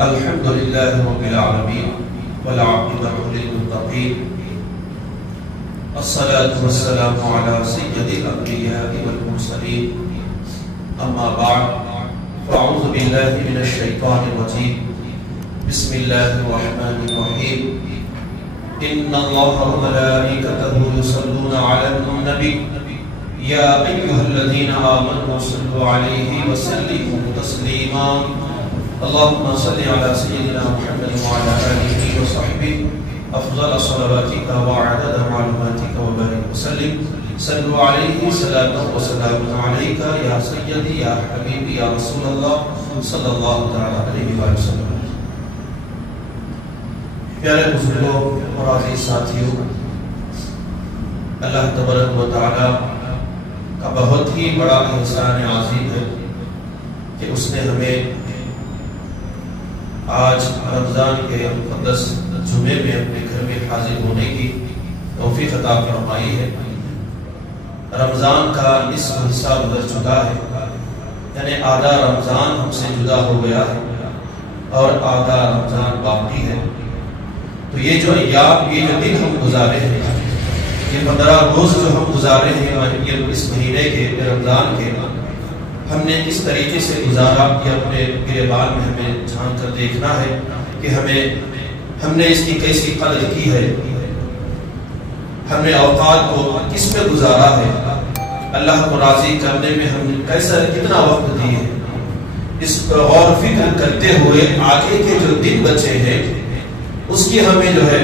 الحمد لله رب العالمين والعاقبة للمتقين الصلاة والسلام على سيد الأنبياء والمرسلين أما بعد فأعوذ بالله من الشيطان الرجيم بسم الله الرحمن الرحيم إن الله وملائكته يصلون على النبي يا أيها الذين آمنوا صلوا عليه وسلموا تسليما اللهم صل على سيدنا محمد وعلى آله وصحبه أفضل صلواتك وعدد معلوماتك وبارك وسلم صلوا عليه صلاة وسلام عليك يا سيدي يا حبيبي يا رسول الله صلى الله عليه وسلم. پیارے بزرگوں اور عزیز ساتھیوں، اللہ تبارک و تعالی کا بہت ہی بڑا احسان عظیم ہے کہ اس نے ہمیں آج رمضان کے مقدس جمعے میں اپنے گھر میں حاضر ہونے کی توفیق عطا فرمائی ہے. رمضان کا نصف حصہ گزر چکا ہے، یعنی آدھا رمضان ہم سے جدا ہو گیا ہے اور آدھا رمضان باقی ہے. تو یہ جو ایام، یہ جو دن ہم گزارے ہیں، یہ 15 روز جو ہم گزارے ہیں یہ اس مہینے کے رمضان کے، ہم نے کس طریقے سے گزارا یہ اپنے گریبان میں ہمیں جھانک کر دیکھنا ہے کہ ہم نے اس کی کیسی قدر کی ہے، ہم نے اوقات کو کس میں گزارا ہے، اللہ کو راضی کرنے میں ہم نے کتنا وقت دیے ہے. اس پر غور و فکر کرتے ہوئے آگے کے جو دن بچے ہیں اس کی ہمیں جو ہے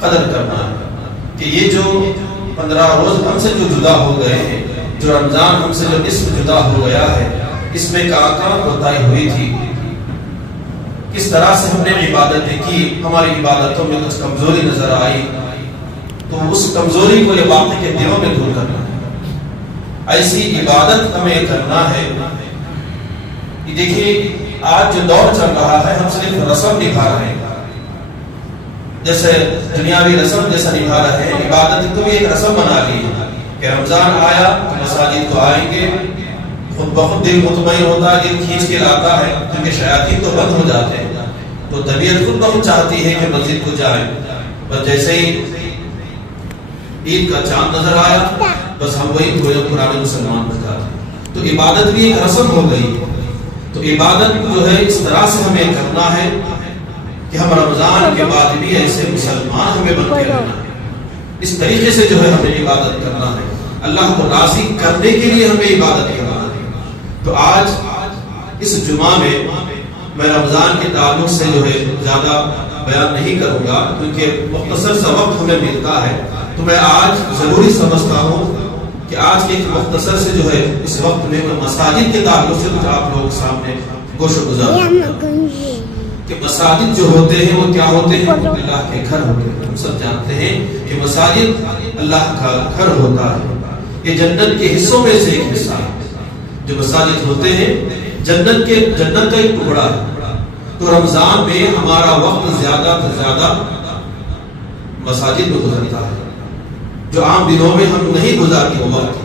قدر کرنا ہے کہ یہ جو 15 روز ہم سے جو جدا ہو گئے ہیں، جو رمضان ہم سے جو نصف جدا ہو گیا ہے، اس میں کہاں کوتاہی ہوئی تھی، کس طرح سے ہم نے عبادتیں کی، ہماری عبادتوں میں کچھ کمزوری نظر آئی، تو اس کمزوری کو یہ واقعی کے دلوں میں دور کرنا ہے. ایسی عبادت ہمیں کرنا ہے. دیکھیے آج جو دور چل رہا ہے ہم صرف رسم نبھا رہے ہیں، جیسے دنیاوی رسم جیسا نبھا رہے ہیں. عبادت کو بھی ایک رسم بنا لی ہے کہ رمضان آیا تو مساجد تو آئیں گے، خود بخود دل مطمئن ہوتا ہے، دل کھینچ کے لاتا ہے کیونکہ شیاطین تو بند ہو جاتے ہیں، تو طبیعت خود بخود چاہتی ہے کہ مسجد کو جائیں. بس جیسے ہی عید کا چاند نظر آیا بس ہم وہی پرانے مسلمان بن جاتے ہیں. تو عبادت بھی ایک رسم ہو گئی. تو عبادت جو ہے اس طرح سے ہمیں کرنا ہے کہ ہم رمضان کے بعد بھی ایسے مسلمان ہمیں بن کے رہنا ہے. اس طریقے سے جو ہے ہمیں عبادت کرنا ہے، اللہ کو راضی کرنے کے لیے ہمیں عبادت کرنا ہے. تو آج اس جمعہ میں رمضان کے تعلق سے جو ہے زیادہ بیان نہیں کروں گا کیونکہ مختصر سا وقت ہمیں ملتا ہے. تو میں آج ضروری سمجھتا ہوں کہ آج کے ایک مختصر سے جو ہے اس وقت میں مساجد کے تعلق سے کچھ آپ لوگوں کے سامنے گوش و گزار کہ مساجد جو ہوتے ہیں وہ کیا ہوتے ہیں؟ اللہ کے گھر ہوتے ہیں. ہم سب جانتے ہیں کہ مساجد اللہ کا گھر ہوتا ہے. یہ جنت کے حصوں میں سے ایک حصہ ہے. جو مساجد ہوتے ہیں جنت کا ایک ٹکڑا ہے. تو رمضان میں ہمارا وقت زیادہ سے زیادہ مساجد میں گزرتا ہے. جو عام دنوں میں ہم نہیں گزارتے وہ وقت،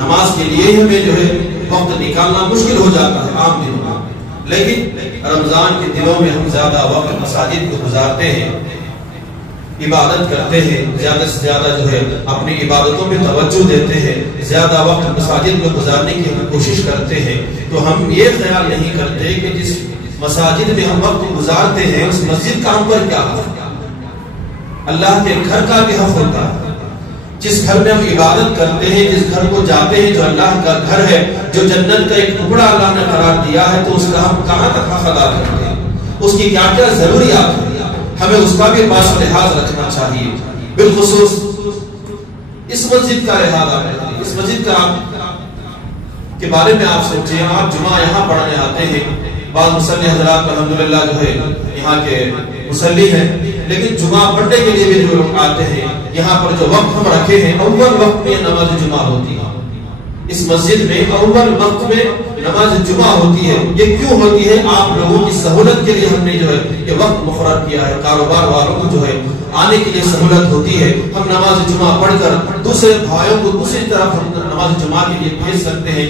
نماز کے لیے ہمیں جو ہے وقت نکالنا مشکل ہو جاتا ہے عام دنوں میں، لیکن رمضان کے دنوں میں ہم زیادہ وقت مساجد کو گزارتے ہیں، عبادت کرتے ہیں، زیادہ سے زیادہ جو ہے اپنی عبادتوں میں توجہ دیتے ہیں، زیادہ وقت مساجد میں گزارنے کی ہم کوشش کرتے ہیں. تو ہم یہ خیال نہیں کرتے کہ جس مساجد میں ہم وقت گزارتے ہیں اس مسجد کا ہم پر کیا حق ہے. اللہ کے گھر کا بھی حق ہوتا ہے. جس گھر میں ہم عبادت کرتے ہیں، جس گھر کو جاتے ہیں جو اللہ کا گھر ہے، جو جنت کا ایک ٹکڑا اللہ نے قرار دیا ہے، تو اس کا ہم کہاں تک حق ادا کرتے ہیں، اس کی کیا کیا ضروریات ہیں، ہمیں اس کا بھی پاس لحاظ رکھنا چاہیے. بالخصوص اس مسجد کا لحاظ اس مسجد کا کے بارے میں آپ سوچیں. آپ جمعہ یہاں پڑھنے آتے ہیں، بعض مصلی حضرات الحمدللہ جو ہے یہاں کے مصلی ہیں، لیکن جمعہ پڑھنے کے لیے بھی جو لوگ آتے ہیں یہاں پر جو وقت ہم رکھے ہیں اول وقت میں نماز جمعہ ہوتی ہے. اس مسجد میں اول وقت میں نماز جمعہ ہوتی ہے. یہ کیوں ہوتی ہے؟ آپ لوگوں کی سہولت کے لیے ہم نے جو ہے یہ وقت مقرر کیا ہے. کاروبار والوں کو جو ہے آنے کے لیے سہولت ہوتی ہے. ہم نماز جمعہ پڑھ کر دوسرے بھائیوں کو دوسری طرف نماز جمعہ کے لیے بھیج سکتے ہیں.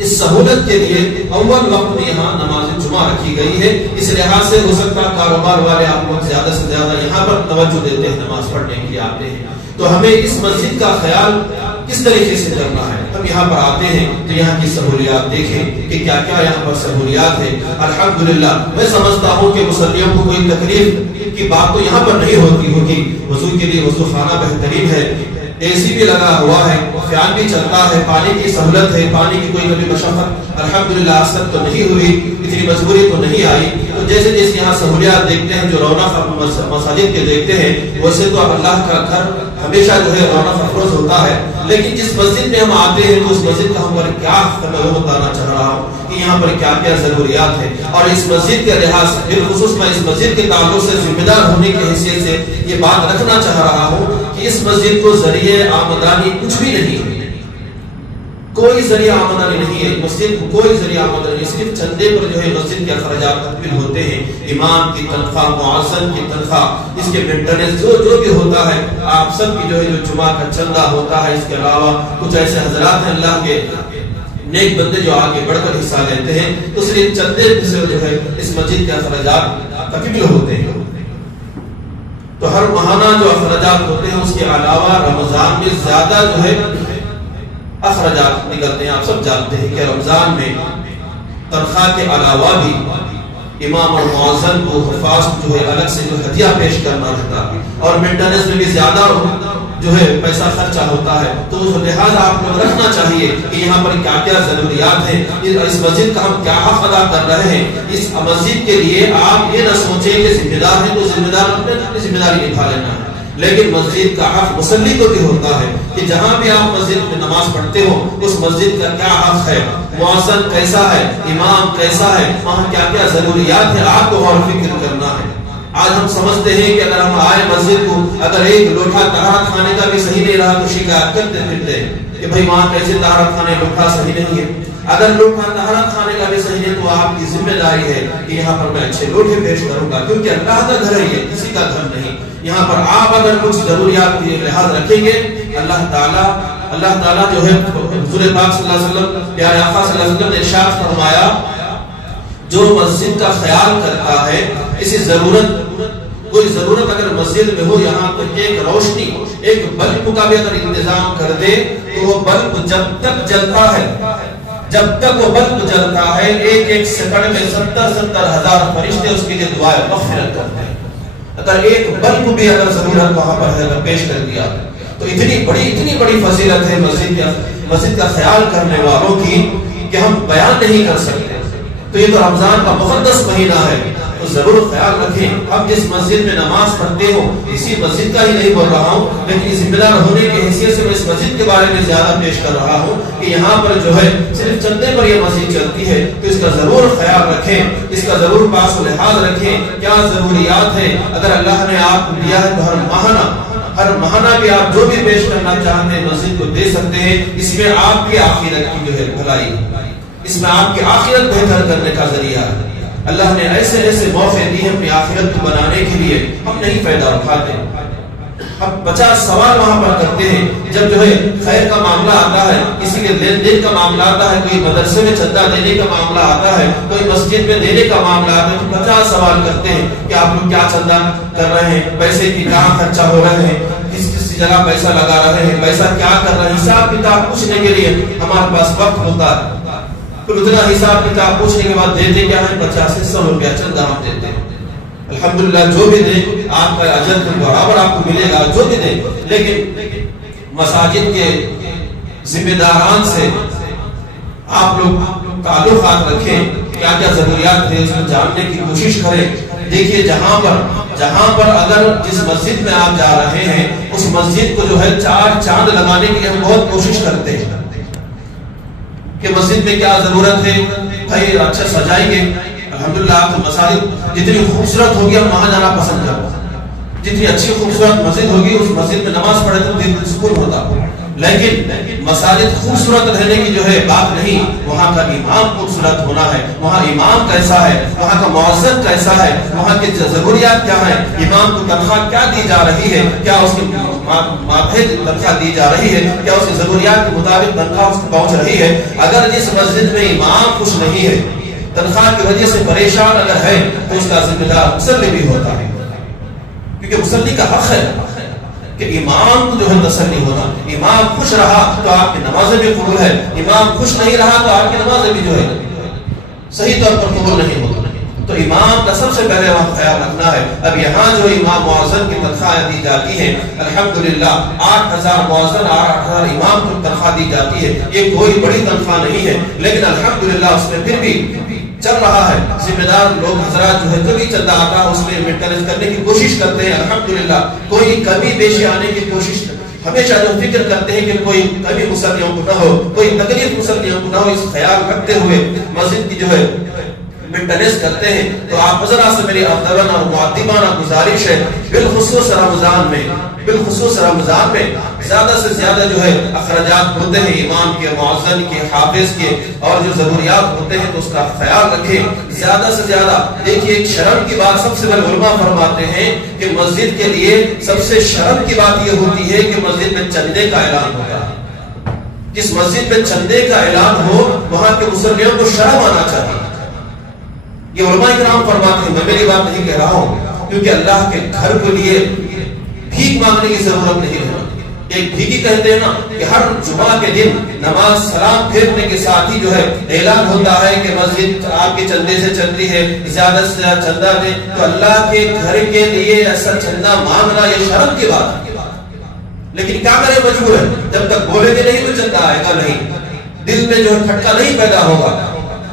اس سہولت کے لیے اول وقت میں یہاں نماز جمعہ رکھی گئی ہے. اس لحاظ سے ہو سکتا ہے کاروبار والے آپ لوگ زیادہ سے زیادہ یہاں پر توجہ دیتے ہیں, نماز پڑھنے کے لیے آتے ہیں. تو ہمیں اس مسجد کا خیال کس طریقے سے کرنا ہے. ہم یہاں پر آتے ہیں تو یہاں کی سہولیات دیکھیں کہ کیا کیا یہاں پر سہولیات ہے. الحمدللہ میں سمجھتا ہوں کہ مصلیوں کو کوئی تکلیف کی بات تو یہاں پر نہیں ہوتی ہوگی. وضو کے لیے وضو خانہ بہترین ہے, اے سی بھی لگا ہوا ہے, فین بھی چلتا ہے, پانی کی سہولت ہے, پانی کی کوئی کبھی مشقت الحمدللہ آج تک تو نہیں ہوئی, اتنی مجبوری تو نہیں آئی. تو جیسے جیسے یہاں سہولیات دیکھتے ہیں, جو رونق مساجد کے دیکھتے ہیں, ویسے تو اب اللہ کا گھر ہمیشہ جو ہے رونق افروز ہوتا ہے. لیکن جس مسجد میں ہم آتے ہیں تو اس مسجد کا ہم پر کیا وہ بتانا چاہ رہا ہوں کہ یہاں پر کیا کیا ضروریات ہیں. اور اس مسجد کے لحاظ سے بالخصوص میں اس مسجد کے تعلق سے ذمہ دار ہونے کی حیثیت سے یہ بات رکھنا چاہ رہا ہوں کہ اس مسجد کو ذریعہ آمدنی کچھ بھی نہیں ہے, کوئی ذریعہ آمدنی نہیں ہے. مسجد کو کوئی ذریعہ آمدنی نہیں, صرف چندے پر جو ہے مسجد کے اخراجات تکمیل ہوتے ہیں. امام کی تنخواہ, مؤذن کی تنخواہ, اس کے مینٹیننس جو بھی ہوتا ہے, آپ سب کی جو ہے جو جمعہ کا چندہ ہوتا ہے. اس کے علاوہ کچھ ایسے حضرات ہیں اللہ کے نیک بندے جو آگے بڑھ کر حصہ لیتے ہیں, تو صرف چندے سے جو ہے اس مسجد کے اخراجات تکمیل ہوتے ہیں. تو ہر ماہانہ جو اخراجات ہوتے ہیں اس کے علاوہ رمضان میں زیادہ جو ہے اخراجات نکلتے ہیں. آپ سب جانتے ہیں کہ رمضان میں تنخواہ کے علاوہ بھی امام اور مؤذن کو حفاظ جو ہے الگ سے جو ہدیہ پیش کرنا رہتا ہے, اور مینٹیننس میں بھی زیادہ جو ہے پیسہ خرچہ ہوتا ہے. تو اس لحاظ آپ کو رکھنا چاہیے کہ یہاں پر کیا کیا ضروریات ہیں, اس مسجد کا ہم کیا حق ادا کر رہے ہیں. اس مسجد کے لیے آپ یہ نہ سوچیں کہ ذمہ دار ہیں تو ذمہ دار اپنی ذمہ داری نبھا لینا ہے, لیکن مسجد کا حق مصلی کو بھی ہوتا ہے کہ جہاں بھی آپ مسجد میں نماز پڑھتے ہو اس مسجد کا کیا حق ہے, مؤذن کیسا ہے, امام کیسا ہے, وہاں کیا کیا ضروریات ہیں, آپ کو غور و فکر کرنا ہے. آج ہم سمجھتے ہیں کہ اگر ہم آئے مسجد کو, اگر ایک لوٹا طہارت خانے کا بھی صحیح نہیں رہا تو شکایت کرتے پھرتے ہیں کہ بھائی وہاں کیسے طہارت خانے لوٹا صحیح نہیں ہے. اگر لوٹا طہارت خانے کا بھی صحیح ہے تو آپ کی ذمہ داری ہے کہ یہاں پر میں اچھے لوٹے پیش کروں گا, کیونکہ اللہ کا گھر ہے, یہ کسی کا گھر نہیں. یہاں پر آپ اگر کچھ ضروریات کی لحاظ رکھیں گے, اللہ تعالیٰ جو ہے حضور پاک صلی اللہ علیہ وسلم, پیارے آقا صلی اللہ علیہ وسلم نے ارشاد فرمایا, جو مسجد کا خیال کرتا ہے, اسی کوئی ضرورت اگر مسجد میں ہو یہاں تو ایک روشنی, ایک بلب کا بھی اگر انتظام کر دے تو وہ بلب جب تک جلتا وہ بلب جلتا ہے, ایک سیکنڈ میں 70,000 فرشتے اس کے لیے دعائیں مغفرت کرتے ہیں. اگر ایک بلب بھی اگر ضرورت وہاں پر ہے اگر پیش کر دیا تو اتنی بڑی فضیلت ہے مسجد کا خیال کرنے والوں کی کہ ہم بیان نہیں کر سکتے. تو یہ تو رمضان کا مقدس مہینہ ہے, تو ضرور خیال رکھیں. اب جس مسجد میں نماز پڑھتے ہو, اسی مسجد کا ہی نہیں بول رہا ہوں, لیکن ذمہ دار ہونے کی حیثیت سے میں اس مسجد کے بارے میں زیادہ پیش کر رہا ہوں کہ یہاں پر جو ہے صرف چندے پر یہ مسجد چلتی ہے, تو اس کا ضرور خیال رکھیں, اس کا ضرور پاس و لحاظ رکھیں. کیا ضروریات ہیں, اگر اللہ نے آپ کو دیا ہے تو ہر ماہانہ بھی آپ جو بھی پیش کرنا چاہتے ہیں مسجد کو دے سکتے ہیں. اس میں آپ کی آخرت کی جو ہے بھلائی, اس میں آپ کی آخرت بہتر کرنے کا ذریعہ ہے. اللہ نے ایسے موقع دیے اپنی آخرت کو بنانے کے لیے, ہم نہیں فائدہ اٹھاتے. ہم 50 سوال وہاں پر کرتے ہیں. جب جو ہے خیر کا معاملہ آتا ہے, کسی کے لین دین کا معاملہ آتا ہے, کوئی مدرسے میں چندہ دینے کا معاملہ آتا ہے, کوئی مسجد میں دینے کا معاملہ آتا ہے, تو 50 سوال کرتے ہیں کہ آپ لوگ کیا چندہ کر رہے ہیں, پیسے کی کہاں خرچہ ہو رہے ہیں, کس جگہ پیسا لگا رہے ہیں, پیسہ کیا کر رہے ہیں. حساب کتاب پوچھنے کے لیے ہمارے پاس وقت ہوتا ہے, پھر اتنا حساب کتاب پوچھنے کے بعد دیتے کیا ہے, 50 سے 100 روپیہ چندہ ہم دیتے ہیں. الحمدللہ جو بھی دیں آپ کا اجر کے برابر آپ کو ملے گا, جو بھی دیں. لیکن مساجد کے ذمہ داران سے آپ لوگ تعلقات رکھیں, کیا کیا ضروریات ہیں اس کو جاننے کی کوشش کریں. دیکھیے جہاں پر اگر جس مسجد میں آپ جا رہے ہیں اس مسجد کو جو ہے 4 چاند لگانے کی ہم بہت کوشش کرتے ہیں کہ مسجد میں کیا ضرورت ہے, بھائی اچھا سجائیں گے. الحمدللہ آپ کو مساجد جتنی خوبصورت ہوگی ہم وہاں جانا پسند کرتے ہیں. جتنی اچھی خوبصورت مسجد ہوگی اس مسجد میں نماز پڑھے تو دل سکون ہوتا. لیکن مساجد خوبصورت رہنے کی جو ہے بات نہیں، وہاں کا امام خوبصورت ہونا ہے، وہاں امام کیسا ہے، وہاں کا مؤذن کیسا ہے، وہاں کے ضروریات کیا ہیں، امام کو تنخواہ کیا دی جا رہی ہے، کیا اس کی مابعد تنخواہ دی جا رہی ہے، کیا اس کی ضروریات کے مطابق تنخواہ اس کو پہنچ رہی ہے۔ اگر جس مسجد میں امام خوش نہیں ہے، تنخواہ کی وجہ سے پریشان اگر ہے، تو اس کا ذمہ دار مصلی بھی ہوتا ہے، کیونکہ مصلی کا حق ہے کہ امام کو جو ہے تسلی ہونا۔ امام خوش رہا تو آپ کی نمازیں بھی قبول ہے، امام خوش نہیں رہا تو آپ کی نمازیں بھی جو ہے صحیح طور پر قبول نہیں ہوتا۔ تو امام کا سب سے پہلے وہاں خیال رکھنا ہے۔ اب یہاں جو امام مؤذن کی تنخواہ دی جاتی ہے، الحمدللہ 8000 مؤذن 8000 امام کو تنخواہ دی جاتی ہے، یہ کوئی بڑی تنخواہ نہیں ہے، لیکن الحمدللہ اس میں پھر بھی چل رہا ہے۔ ذمہ دار لوگ حضرات جو ہے جو بھی چندہ آتا ہے اس میں مینٹیننس کرنے کی کوشش کرتے ہیں، الحمدللہ کوئی کمی بیشی آنے کی کوشش ہمیشہ جو فکر کرتے ہیں کہ کوئی کمی مصلیوں کو نہ ہو، کوئی تکلیف مصلیوں کو نہ ہو، اس خیال رکھتے ہوئے مسجد کی جو ہے مینٹیننس کرتے ہیں۔ تو آپ حضرات سے میری ادبانہ اور مؤدبانہ گزارش ہے، بالخصوص رمضان میں زیادہ سے زیادہ جو ہے اخراجات ہوتے ہیں امام کے، مؤذن کے، حافظ کے، اور جو ضروریات ہوتے ہیں تو اس کا خیال رکھیں زیادہ سے زیادہ۔ دیکھیے ایک شرم کی بات سب سے پہلے علماء فرماتے ہیں کہ مسجد کے لیے سب سے شرم کی بات یہ ہوتی ہے کہ مسجد میں چندے کا اعلان ہوگا۔ جس مسجد میں چندے کا اعلان ہو وہاں کے مصلیوں کو شرم آنا چاہیے، یہ علماء کرام فرماتے ہیں، میں میری بات نہیں کہہ رہا ہوں، کیونکہ اللہ کے گھر کے لیے بھیک مانگنے کی ضرورت نہیں ہے۔ ایک بھیکی کہتے ہیں نا کہ ہر جمعہ کے دن نماز سلام پھیرنے کے ساتھ ہی جو ہے اعلان ہوتا ہے کہ مسجد آپ کے چندے سے چلتی ہے، زیادہ سے زیادہ چندہ دیں۔ تو اللہ کے گھر کے لیے ایسا چندہ مانگنا یہ شرم کی بات ہے، لیکن کیا کرے مجبور ہے، جب تک بولے گے نہیں تو چندہ آئے گا نہیں، دل میں جو ہے کھٹکا نہیں پیدا ہوگا۔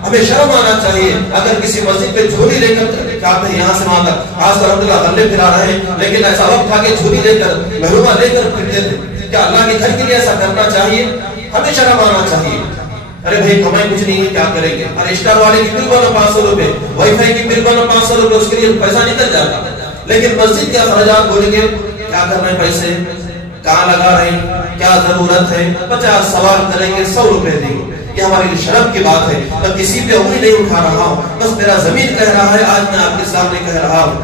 ہمیں شرم آنا چاہیے۔ اگر کسی مسجد پہ جھولی لے کر جاتے ہیں یہاں سے وہاں تک، آج الحمدللہ غلے پھرا رہے ہیں، لیکن ایسا وقت تھا کہ جھولی لے کر محرومہ لے کر پھرتے تھے، کیا اللہ کے گھر کے لیے ایسا کرنا چاہیے؟ ہمیں شرم آنا چاہیے۔ ارے بھائی کمائی کچھ نہیں ہے، کیا کریں گے؟ ارے اسٹار والے کی بل بنا 500 روپے، وائی فائی کی بل بنا 500 روپے، اس کے لیے پیسہ نکل جاتا، لیکن مسجد کے اخراجات بولیں گے کیا کر رہے ہیں پیسے، کہاں لگا رہے ہیں، کیا ضرورت ہے، 50 سوال کریں گے 100 روپے دیں گے۔ یہ ہمارے لیے شرم کی بات ہے۔ میں کسی پہ انگلی نہیں اٹھا رہا ہوں، بس میرا زمین کہہ رہا ہے، آج میں آپ کے سامنے کہہ رہا ہوں۔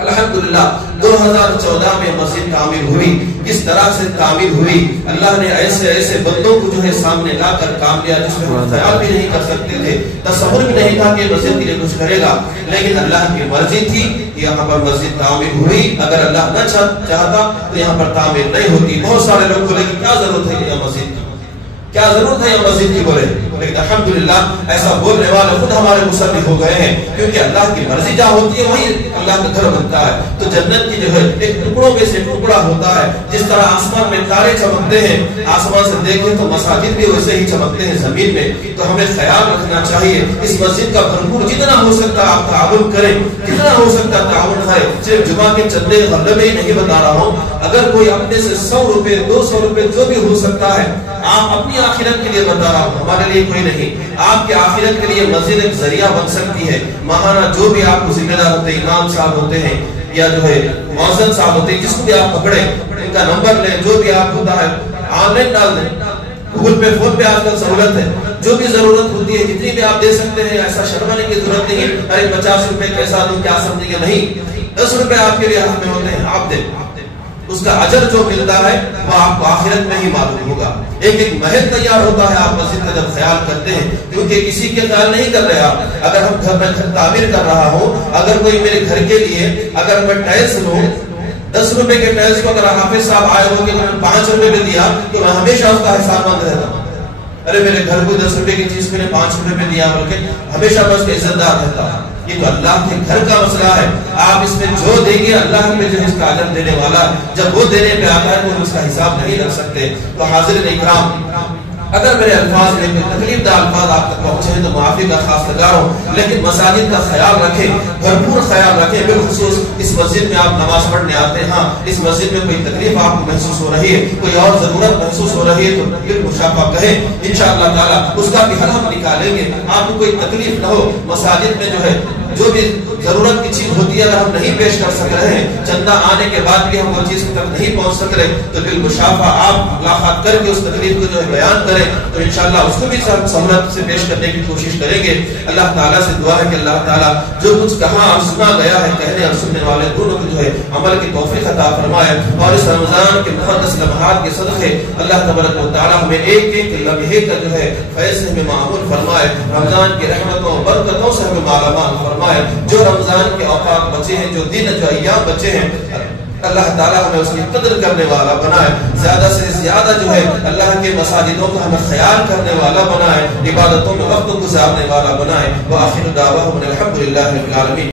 الحمدللہ 2014 میں مسجد تعمیر ہوئی، کس طرح سے تعمیر ہوئی، اللہ نے ایسے ایسے بندوں کو جو ہے سامنے لا کر کام لیا جس میں ہم خیال بھی نہیں کر سکتے تھے، تصور بھی نہیں تھا کہ مسجد کے لیے کچھ کرے گا، لیکن اللہ کی مرضی تھی، یہاں پر مسجد تعمیر ہوئی۔ اگر اللہ نہ چاہتا تو یہاں پر تعمیر نہیں ہوتی۔ بہت سارے لوگ بولے کہ کیا ضرورت ہے یہ مسجد کی، کیا ضرورت ہے یہ مسجد کی، بولے، لیکن الحمدللہ ایسا بولنے والے خود ہمارے مصلی ہو گئے ہیں، کیونکہ اللہ کی مرضی جہاں ہوتی ہے وہیں اللہ کا گھر بنتا ہے۔ تو جنت کی جو ہے ایک ٹکڑوں میں سے ٹکڑا ہوتا ہے، جس طرح آسمان میں تارے چمکتے ہیں، آسمان سے دیکھیں تو مساجد بھی ویسے ہی چمکتے ہیں زمین میں۔ تو ہمیں خیال رکھنا چاہیے اس مسجد کا بھرپور جتنا ہو سکتا ہے آپ تعاون کریں، جتنا ہو سکتا ہے تعاون کریں۔ صرف جمعہ کے چندے غلے میں ہی نہیں بتا رہا ہوں، اگر کوئی اپنے سے 100 روپے 200 روپے جو بھی ہو سکتا ہے، آپ اپنی آخرت کے لیے بتا رہا ہوں، ہمارے لیے کوئی نہیں، آپ کی آخرت کے لیے مسجد ایک ذریعہ بن سکتی ہے۔ ماہانہ جو بھی آپ کو ذمہ دار ہوتے ہیں، امام صاحب ہوتے ہیں یا جو ہے مؤذن صاحب ہوتے ہیں، جس کو بھی آپ پکڑیں ان کا نمبر لیں، جو بھی آپ ہوتا ہے آن لائن ڈال دیں، گوگل پہ فون پہ آج کل سہولت ہے، جو بھی ضرورت ہوتی ہے جتنی بھی آپ دے سکتے ہیں، ایسا شرمانے کی ضرورت نہیں ہے، ارے 50 روپے کیسا دوں کیا سمجھیں گے، نہیں، 10 روپے آپ کے لیے ہاتھ میں ہوتے ہیں، آپ دیں، اس کا اجر جو ملتا ہے وہ آپ کو آخرت میں ہی معلوم ہوگا۔ ایک ایک محل تیار ہوتا ہے آپ مسجد کا جب خیال کرتے ہیں، کیونکہ کسی کے خیال نہیں کر رہے آپ۔ اگر ہم گھر میں تعمیر کر رہا ہوں، اگر کوئی میرے گھر کے لیے اگر میں ٹائلس لوں 10 روپے کے ٹائلس کو اگر حافظ صاحب آئے ہو کہ 5 روپے میں دیا تو میں ہمیشہ اس کا حساب مند رہتا ہوں۔ ارے میرے گھر کو 10 روپے کی چیز میں نے 5 روپے میں دیا بلکہ ہمیشہ میں اس کا عزت دار رہتا ہوں۔ یہ تو اللہ کے گھر کا مسئلہ ہے، آپ اس میں جو دیں گے اللہ میں جو ہے اس کا اجر دینے والا، جب وہ دینے پہ آتا ہے تو اس کا حساب نہیں رکھ سکتے۔ تو حاضرین اکرام، اگر میرے الفاظ میں کوئی تکلیف دہ الفاظ آپ تک پہنچے ہیں تو معافی کا خواستگار ہوں، لیکن مساجد کا خیال رکھیں، بھرپور خیال رکھیں۔ بالخصوص اس مسجد میں آپ نماز پڑھنے آتے ہیں، ہاں اس مسجد میں کوئی تکلیف آپ کو محسوس ہو رہی ہے، کوئی اور ضرورت محسوس ہو رہی ہے تو بالمشافہ کہیں، انشاءاللہ تعالی اس کا بھی حل ہم نکالیں گے۔ آپ کو کوئی تکلیف نہ ہو، مساجد میں جو ہے جو بھی ضرورت کی چیز ہوتی ہے اگر ہم نہیں پیش کر سک رہے ہیں، چندہ آنے کے بعد بھی ہم وہ چیز تک نہیں پہنچ سک رہے، تو بالمشافہ آپ ملاقات کر کے اس تکلیف کو جو ہے بیان کریں، تو انشاءاللہ اس کو بھی سہولت سے پیش کرنے کی کوشش کریں گے۔ اللہ تعالیٰ سے دعا ہے کہ اللہ تعالیٰ جو کچھ کہاں اور سنا گیا ہے، کہنے اور سننے والے دونوں کو جو ہے عمل کی توفیق عطا فرمائے، اور اس رمضان کے مقدس لمحات کے صدقے اللہ تبارک و تعالیٰ ہمیں ایک ایک لمحے کا جو ہے فیض سے ہمیں معمول فرمائے، رمضان کی رحمتوں و برکتوں سے ہمیں مالا مال فرمائے۔ جو رمضان کے اوقات بچے ہیں، جو دن جو ایام بچے ہیں، اللہ تعالیٰ ہمیں اس کی قدر کرنے والا بنائے، زیادہ سے زیادہ جو ہے اللہ کے مساجدوں کا ہمیں خیال کرنے والا بنائے، عبادتوں میں وقت گزارنے والا بنائے۔ وآخر دعواہم الحمدللہ رب العالمین۔